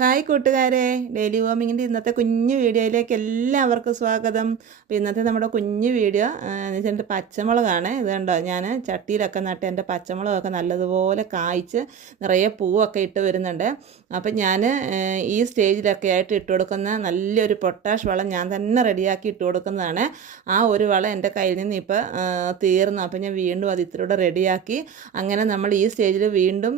Hi കൂട്ടുകാരെ. Daily വോമിങ്ങിന്റെ ഇന്നത്തെ കുഞ്ഞു വീഡിയോയിലേക്ക് എല്ലാവർക്കും സ്വാഗതം. അപ്പോൾ ഇന്നത്തെ നമ്മുടെ കുഞ്ഞു വീഡിയോ എന്ന് വെച്ചാൽ പച്ചമുളകാണ്. ഇത് കണ്ടോ? ഞാൻ ചട്ടിയിലൊക്കെ നട്ട് എന്റെ പച്ചമുളകൊക്കെ നല്ലതുപോലെ കായ്ച്ച് നിറയെ പൂവൊക്കെ ഇട്ട് വരുന്നുണ്ട്. അപ്പം ഞാൻ ഈ സ്റ്റേജിലൊക്കെ ആയിട്ട് ഇട്ട് കൊടുക്കുന്ന നല്ലൊരു പൊട്ടാഷ് വളം ഞാൻ തന്നെ റെഡിയാക്കി ഇട്ട് കൊടുക്കുന്നതാണ്. ആ ഒരു വളം എന്റെ കയ്യിൽ നിന്ന് ഇപ്പോൾ തീർന്നു. അപ്പം ഞാൻ വീണ്ടും അത് ഇത്തിലൂടെ റെഡിയാക്കി അങ്ങനെ നമ്മൾ ഈ സ്റ്റേജിൽ വീണ്ടും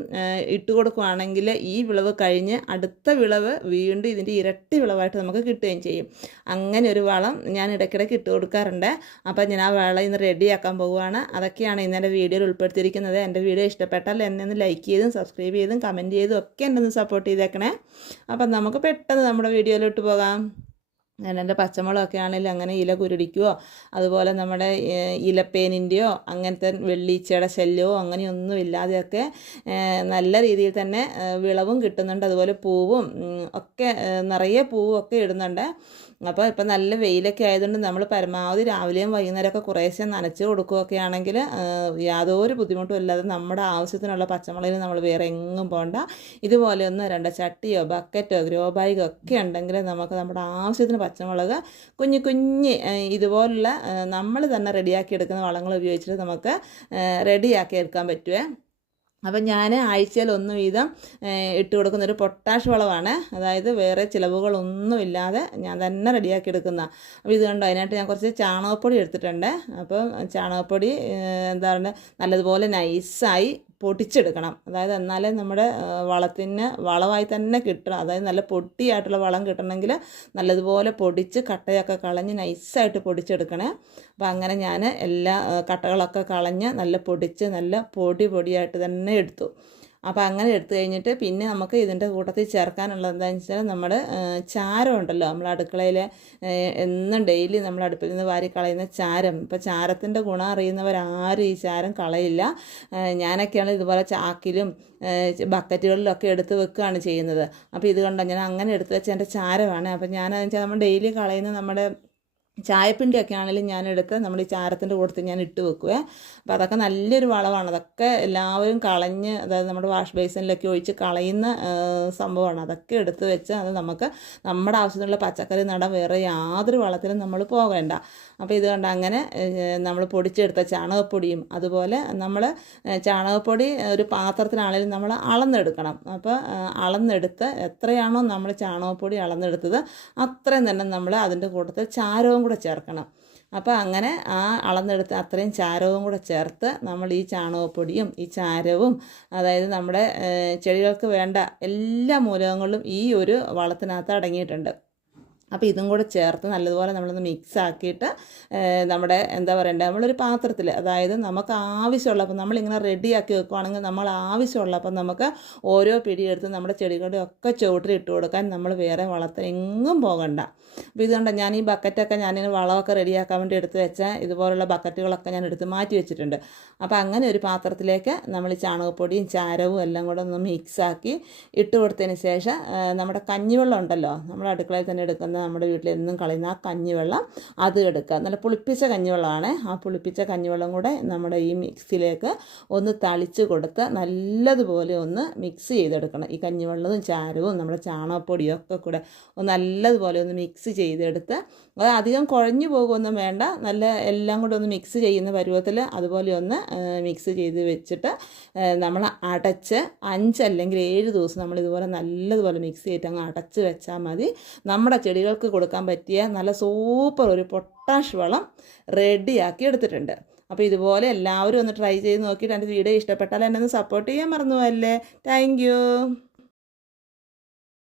ഇട്ട് കൊടുക്കുകയാണെങ്കിൽ ഈ വിളവ് കഴിഞ്ഞ് അടുത്ത വിളവ് വീണ്ടും ഇതിന്റെ ഇരട്ടി വിളവായിട്ട് നമുക്ക് കിട്ടുകയും ചെയ്യും. അങ്ങനെ ഒരു വളം ഞാൻ ഇടയ്ക്കിടയ്ക്ക് ഇട്ട് കൊടുക്കാറുണ്ട്. അപ്പോൾ ഞാൻ ആ വളം ഇന്ന് റെഡിയാക്കാൻ പോവുകയാണ്. അതൊക്കെയാണ് ഇന്ന് വീഡിയോയിൽ ഉൾപ്പെടുത്തിയിരിക്കുന്നത്. എന്റെ വീഡിയോ ഇഷ്ടപ്പെട്ടാൽ എന്നെ ഒന്ന് ലൈക്ക് ചെയ്തും സബ്സ്ക്രൈബ് ചെയ്തും കമന്റ് ചെയ്തും ഒക്കെ എന്നെ ഒന്ന് സപ്പോർട്ട് ചെയ്തേക്കണേ. അപ്പം നമുക്ക് പെട്ടെന്ന് നമ്മുടെ വീഡിയോയിലോട്ട് പോകാം. എന്റെ പച്ചമുളകൊക്കെ ആണെങ്കിൽ അങ്ങനെ ഇല കുരുടിക്കുകയോ അതുപോലെ നമ്മുടെ ഇലപ്പേനിന്റെയോ അങ്ങനത്തെ വെള്ളീച്ചയുടെ ശല്യമോ അങ്ങനെയൊന്നും ഇല്ലാതെയൊക്കെ നല്ല രീതിയിൽ തന്നെ വിളവും കിട്ടുന്നുണ്ട്. അതുപോലെ പൂവും ഒക്കെ നിറയെ പൂവും ഒക്കെ ഇടുന്നുണ്ട്. അപ്പോൾ ഇപ്പം നല്ല വെയിലൊക്കെ ആയതുകൊണ്ട് നമ്മൾ പരമാവധി രാവിലെയും വൈകുന്നേരമൊക്കെ കുറേശ്ശെ നനച്ച് കൊടുക്കുകയൊക്കെ ആണെങ്കിൽ യാതൊരു ബുദ്ധിമുട്ടും ഇല്ലാതെ നമ്മുടെ ആവശ്യത്തിനുള്ള പച്ചമുളകിന് നമ്മൾ വേറെ എങ്ങും പോകണ്ട. ഇതുപോലെ ഒന്ന് രണ്ട് ചട്ടിയോ ബക്കറ്റോ ഗ്രോ ബാഗോ ഒക്കെ ഉണ്ടെങ്കിൽ നമുക്ക് നമ്മുടെ ആവശ്യത്തിന് പച്ചമുളക് കുഞ്ഞു കുഞ്ഞ് ഇതുപോലുള്ള നമ്മൾ തന്നെ റെഡിയാക്കി എടുക്കുന്ന വളങ്ങൾ ഉപയോഗിച്ചിട്ട് നമുക്ക് റെഡിയാക്കി എടുക്കാൻ പറ്റുമേ അപ്പം ഞാൻ ആഴ്ചയിൽ ഒന്ന് വീതം ഇട്ട് കൊടുക്കുന്ന ഒരു പൊട്ടാഷ് വളമാണ് അതായത് വേറെ ചിലവുകളൊന്നുമില്ലാതെ ഞാൻ തന്നെ റെഡിയാക്കി എടുക്കുന്ന. അപ്പോൾ ഇത് കണ്ടോ അതിനായിട്ട് ഞാൻ കുറച്ച് ചാണകപ്പൊടി എടുത്തിട്ടുണ്ട്. അപ്പം ചാണകപ്പൊടി എന്താ പറയുക നല്ലതുപോലെ നൈസായി പൊടിച്ചെടുക്കണം. അതായത് എന്നാലേ നമ്മുടെ വളത്തിന് വളമായി തന്നെ കിട്ടണം. അതായത് നല്ല പൊട്ടിയായിട്ടുള്ള വളം കിട്ടണമെങ്കിൽ നല്ലതുപോലെ പൊടിച്ച് കട്ടയൊക്കെ കളഞ്ഞ് നൈസായിട്ട് പൊടിച്ചെടുക്കണേ. അപ്പോൾ അങ്ങനെ ഞാൻ എല്ലാ കട്ടകളൊക്കെ കളഞ്ഞ് നല്ല പൊടിച്ച് നല്ല പൊടി പൊടിയായിട്ട് തന്നെ എടുത്തു. അപ്പോൾ അങ്ങനെ എടുത്തു കഴിഞ്ഞിട്ട് പിന്നെ നമുക്ക് ഇതിന്റെ കൂട്ടത്തിൽ ചേർക്കാനുള്ളത് എന്താണെന്ന് വെച്ചാൽ നമ്മൾ ചാരം ഉണ്ടല്ലോ നമ്മൾ അടുക്കളയിൽ എന്നും ഡെയിലി നമ്മൾ അടുപ്പിൽ നിന്ന് വാരി കളയുന്ന ചാരം. ഇപ്പോൾ ചാരത്തിന്റെ ഗുണം അറിയുന്നവരാരും ഈ ചാരം കളയില്ല. ഞാനൊക്കെയാണ് ഇതുപോലെ ചാക്കിലും ബക്കറ്റുകളിലൊക്കെ എടുത്ത് വെക്കുകയാണ് ചെയ്യുന്നത്. അപ്പോൾ ഇത് ഞാൻ അങ്ങനെ എടുത്ത് വെച്ച എന്റെ ചാരമാണ്. അപ്പോൾ ഞാൻ വെച്ചാൽ നമ്മൾ ഡെയിലി കളയുന്ന നമ്മുടെ ചായപ്പിണ്ടിയൊക്കെ ആണെങ്കിലും ഞാൻ എടുത്ത് നമ്മൾ ഈ ചാരത്തിന്റെ കൂട്ടത്തിൽ ഞാൻ ഇട്ട് വെക്കുക അപ്പോൾ അതൊക്കെ നല്ലൊരു വളമാണ്. അതൊക്കെ എല്ലാവരും കളഞ്ഞ് അതായത് നമ്മുടെ വാഷ് ബേസിനിലൊക്കെ ഒഴിച്ച് കളയുന്ന സംഭവമാണ്. അതൊക്കെ എടുത്ത് വെച്ച് അത് നമുക്ക് നമ്മുടെ ആവശ്യത്തിനുള്ള പച്ചക്കറി നട വേറെ യാതൊരു വളത്തിലും നമ്മൾ പോകേണ്ട. അപ്പോൾ ഇത് കണ്ട് അങ്ങനെ നമ്മൾ പൊടിച്ചെടുത്ത ചാണകപ്പൊടിയും അതുപോലെ നമ്മൾ ചാണകപ്പൊടി ഒരു പാത്രത്തിലാണെങ്കിലും നമ്മൾ അളന്നെടുക്കണം. അപ്പോൾ അളന്നെടുത്ത് എത്രയാണോ നമ്മൾ ചാണകപ്പൊടി അളന്നെടുത്തത് അത്രയും തന്നെ നമ്മൾ അതിന്റെ കൂട്ടത്തിൽ ചാരവും കൂടെ ചേർക്കണം. അപ്പോൾ അങ്ങനെ ആ അളന്നെടുത്ത് അത്രയും ചാരവും കൂടെ ചേർത്ത് നമ്മൾ ഈ ചാണകപ്പൊടിയും ഈ ചാരവും അതായത് നമ്മുടെ ചെടികൾക്ക് വേണ്ട എല്ലാ മൂലകങ്ങളും ഈ ഒരു വളത്തിനകത്ത് അടങ്ങിയിട്ടുണ്ട്. അപ്പോൾ ഇതും കൂടെ ചേർത്ത് നല്ലതുപോലെ നമ്മളൊന്ന് മിക്സ് ആക്കിയിട്ട് നമ്മുടെ എന്താ പറയണ്ടേ നമ്മളൊരു പാത്രത്തിൽ അതായത് നമുക്ക് ആവശ്യമുള്ളപ്പോൾ നമ്മളിങ്ങനെ റെഡിയാക്കി വെക്കുവാണെങ്കിൽ നമ്മൾ ആവശ്യമുള്ളപ്പോൾ നമുക്ക് ഓരോ പിടിയെടുത്ത് നമ്മുടെ ചെടികളുടെ ഒക്കെ ചുവട്ടിൽ ഇട്ട് കൊടുക്കാൻ നമ്മൾ വേറെ വളത്തിന് എങ്ങും പോകണ്ട. അപ്പോൾ ഇതുകൊണ്ട് ഞാൻ ഈ ബക്കറ്റൊക്കെ ഞാനിങ്ങനെ വളമൊക്കെ റെഡിയാക്കാൻ വേണ്ടി എടുത്ത് വെച്ച ഇതുപോലുള്ള ബക്കറ്റുകളൊക്കെ ഞാൻ എടുത്ത് മാറ്റി വെച്ചിട്ടുണ്ട്. അപ്പോൾ അങ്ങനെ ഒരു പാത്രത്തിലേക്ക് നമ്മൾ ചാണകപ്പൊടിയും ചാരവും എല്ലാം കൂടെ ഒന്ന് മിക്സാക്കി ഇട്ട് കൊടുത്തതിന് ശേഷം നമ്മുടെ കഞ്ഞിവെള്ളം ഉണ്ടല്ലോ നമ്മൾ അടുക്കളയിൽ തന്നെ എടുക്കുന്ന നമ്മുടെ വീട്ടിൽ എന്നും കളയുന്ന ആ കഞ്ഞിവെള്ളം അത് എടുക്കുക. നല്ല പുളിപ്പിച്ച കഞ്ഞിവെള്ളമാണ്. ആ പുളിപ്പിച്ച കഞ്ഞിവെള്ളം കൂടെ നമ്മുടെ ഈ മിക്സിയിലേക്ക് ഒന്ന് തളിച്ച് കൊടുത്ത് നല്ലതുപോലെ ഒന്ന് മിക്സ് ചെയ്തെടുക്കണം. ഈ കഞ്ഞിവെള്ളവും ചാരവും നമ്മുടെ ചാണകപ്പൊടിയും ഒക്കെ കൂടെ ഒന്ന് നല്ലതുപോലെ ഒന്ന് മിക്സ് ചെയ്തെടുത്ത് അത് അധികം കുഴഞ്ഞു പോകുമൊന്നും വേണ്ട. നല്ല എല്ലാം കൂടെ ഒന്ന് മിക്സ് ചെയ്യുന്ന പരുവത്തിൽ അതുപോലെ ഒന്ന് മിക്സ് ചെയ്ത് വെച്ചിട്ട് നമ്മൾ അടച്ച് അഞ്ച് അല്ലെങ്കിൽ ഏഴ് ദിവസം നമ്മൾ ഇതുപോലെ നല്ലതുപോലെ മിക്സ് ചെയ്തിട്ട് അങ്ങ് അടച്ച് വെച്ചാൽ മതി. നമ്മുടെ ചെടികൾക്ക് കൊടുക്കാൻ പറ്റിയ നല്ല സൂപ്പർ ഒരു പൊട്ടാഷ് വളം റെഡിയാക്കി എടുത്തിട്ടുണ്ട്. അപ്പോൾ ഇതുപോലെ എല്ലാവരും ഒന്ന് ട്രൈ ചെയ്ത് നോക്കിയിട്ട് എന്റെ വീഡിയോ ഇഷ്ടപ്പെട്ടാൽ എന്നെ ഒന്ന് സപ്പോർട്ട് ചെയ്യാൻ മറന്നു പോകല്ലേ താങ്ക്